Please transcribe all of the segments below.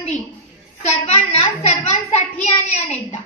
संधी सर्वांना सर्वांसाठी आणि अनेकदा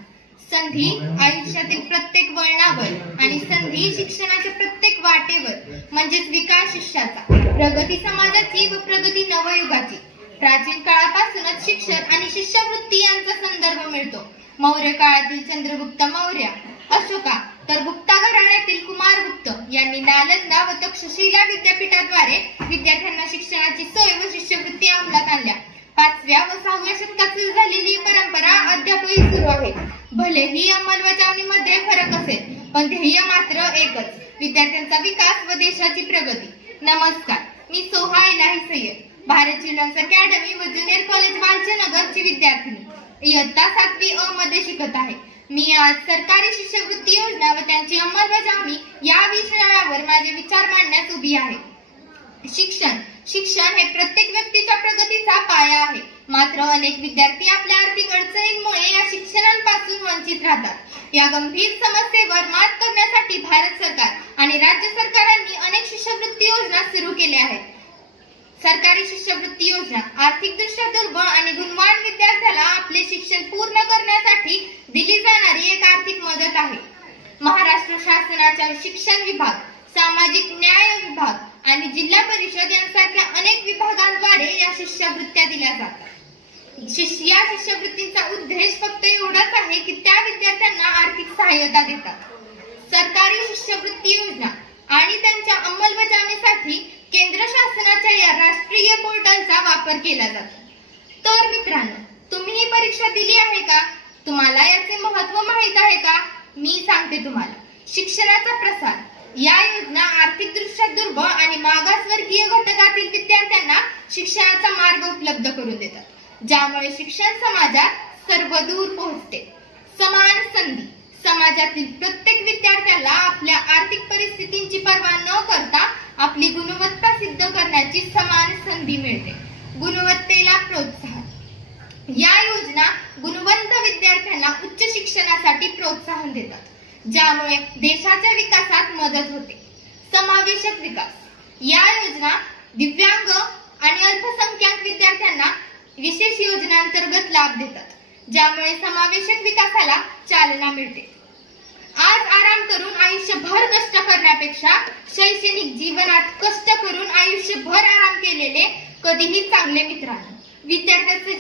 संधी आयुष्यातील प्रत्येक वळणावर आणि संधी शिक्षणाच्या प्रत्येक वाटेवर म्हणजेच विकास शिष्याचा, प्रगती समाजाची व प्रगती नवयुगाची। प्राचीन काळापासूनच शिक्षण आणि शिष्यवृत्ती यांचा संदर्भ मिळतो। मौर्य काळातील चंद्रगुप्त मौर्य, अशोका तर गुप्ता घराण्यातील कुमारगुप्त यांनी नालंदा व तक्षशिला विद्यापीठाद्वारे विद्यार्थ्यांना शिक्षणाची सोय व शिष्यवृत्ती अंमलात आणल्या। 5व्या व 6व्या शतकात सुरू झालेली परंपरा अद्यापही सुरू आहे। भलेही अंमलबजावणीमध्ये फरक असेल पण ध्येय मात्र एकच, विद्यार्थ्यांचा विकास व देशाची प्रगती। नमस्कार, मी सोहा इलाही सय्यद, भारत चिल्ड्रन्स अकॅडमी व ज्युनियर कॉलेज वालचंदनगरची विद्यार्थिनी इयत्ता 7वी अ मध्ये शिकत आहे। मी आज सरकारी शिष्यवृत्ती योजना व त्यांची अंमलबजावणी या विषयावर माझे विचार मांडण्यास उभी आहे। शिक्षण हे प्रत्येक व्यक्तीच्या प्रगतीचा पाया आहे, मात्र अनेक विद्यार्थी आपल्या आर्थिक अडचणींमुळे या शिक्षणापासून वंचित राहतात। या गंभीर समस्येवर मात करण्यासाठी भारत सरकार आणि राज्य सरकारांनी अनेक शिष्यवृत्ती योजना सुरू केल्या आहेत। सरकारी शिष्यवृत्ती योजना आर्थिकदृष्ट्या दुर्बळ आणि गुणवान विद्यार्थ्याला आपले शिक्षण पूर्ण करण्यासाठी दिली जाणारी एक आर्थिक मदत आहे। महाराष्ट्र शासनाच्या शिक्षण विभाग, सामाजिक न्याय विभाग आणि जिल्हा परिषद यांसारख्या अनेक विभागांद्वारे या शिष्यवृत्त्या दिल्या जातात। या शिष्यवृत्तीचा उद्देश फक्त एवढाच आहे की त्या विद्यार्थ्यांना आर्थिक सहाय्यता देतात। सरकारी शिष्यवृत्ती योजना आणि त्यांच्या अंमलबजावणीसाठी केंद्र शासनाच्या या राष्ट्रीय पोर्टलचा वापर केला जातो। तर मित्रांनो, तुम्ही ही परीक्षा दिली आहे का? तुम्हाला याचे महत्त्व माहित आहे का? मी सांगते तुम्हाला। शिक्षणाचा प्रसार या योजना आर्थिकदृष्ट्या दुर्बळ आणि मागासवर्गीय घटकातील विद्यार्थ्यांना शिक्षणाचा मार्ग उपलब्ध करून देतात, ज्यामुळे शिक्षण समाजात सर्वदूर पोहोचते। समान संधी समाजातील प्रत्येक विद्यार्थ्याला आपल्या आर्थिक परिस्थितींची पर्वा न करता आपली गुणवत्ता सिद्ध करण्याची समान संधी मिळते। गुणवत्तेला प्रोत्साहन या योजना गुणवंत विद्यार्थ्यांना उच्च शिक्षणासाठी प्रोत्साहन देतात, ज्यामुळे देशाच्या विकासात मदत होते। समावेशक विकास या योजना दिव्यांग आणि अल्पसंख्याक विद्यार्थ्यांना विशेष योजनांतर्गत लाभ देतात, ज्यामुळे समावेशक विकासाला चालना मिळते। आज आराम करून आयुष्यभर कष्ट करण्यापेक्षा शैक्षणिक जीवनात कष्ट करून आयुष्यभर आराम केलेले कधीही चांगले। मित्रांनो, विद्यार्थ्याचे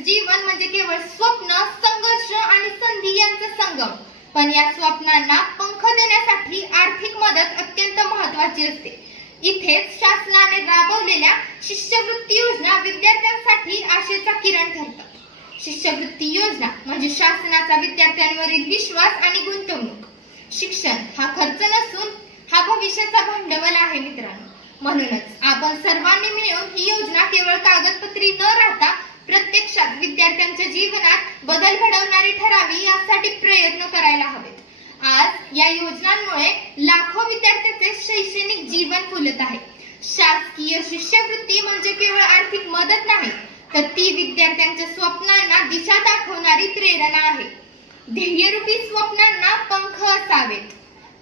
जीवन म्हणजे केवळ स्वप्न, संघर्ष आणि संधी यांचा संगम, पण या स्वप्नांना पंख देण्यासाठी आर्थिक मदत अत्यंत महत्त्वाची असते। इथेच शासनाने राबवलेल्या शिष्यवृत्ती योजना विद्यार्थ्यांसाठी आशेचा किरण ठरतात। शिष्यवृत्ती योजना म्हणजे शासनाचा विद्यार्थ्यांवरील विश्वास आणि गुंतवणूक। शिक्षण हा खर्च नसून हा भविष्याचा भांडवल आहे मित्रांनो। म्हणूनच आपण सर्वांनी मिळून ही योजना केवळ कागदपत्री न राहता प्रत्यक्षात विद्यार्थ्यांच्या जीवनात बदल घडवणारी ठरावी यासाठी प्रयत्न करायला हवेत। आज या योजनांमुळे लाखो विद्यार्थ्यांचे शैक्षणिक जीवन फुलत आहे। शासकीय शिष्यवृत्ती म्हणजे केवळ आर्थिक मदत नाही, तर ती विद्यार्थ्यांच्या स्वप्नांना दिशा दाखवणारी प्रेरणा आहे। ध्येयरूपी स्वप्नांना पंख असावेत,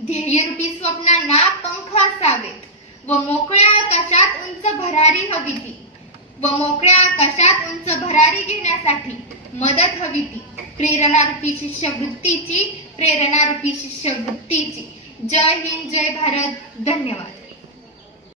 ध्येयरूपी स्वप्नांना पंख असावेत व मोकळ्या आकाशात उंच भरारी हवी ती, व मोकळ्या आकाशात उंच भरारी घेण्यासाठी मदत हवी ती। प्रेरणारूपी शिष्यवृत्तीची, प्रेरणारूपी शिष्यवृत्तीची। जय हिंद, जय भारत, धन्यवाद।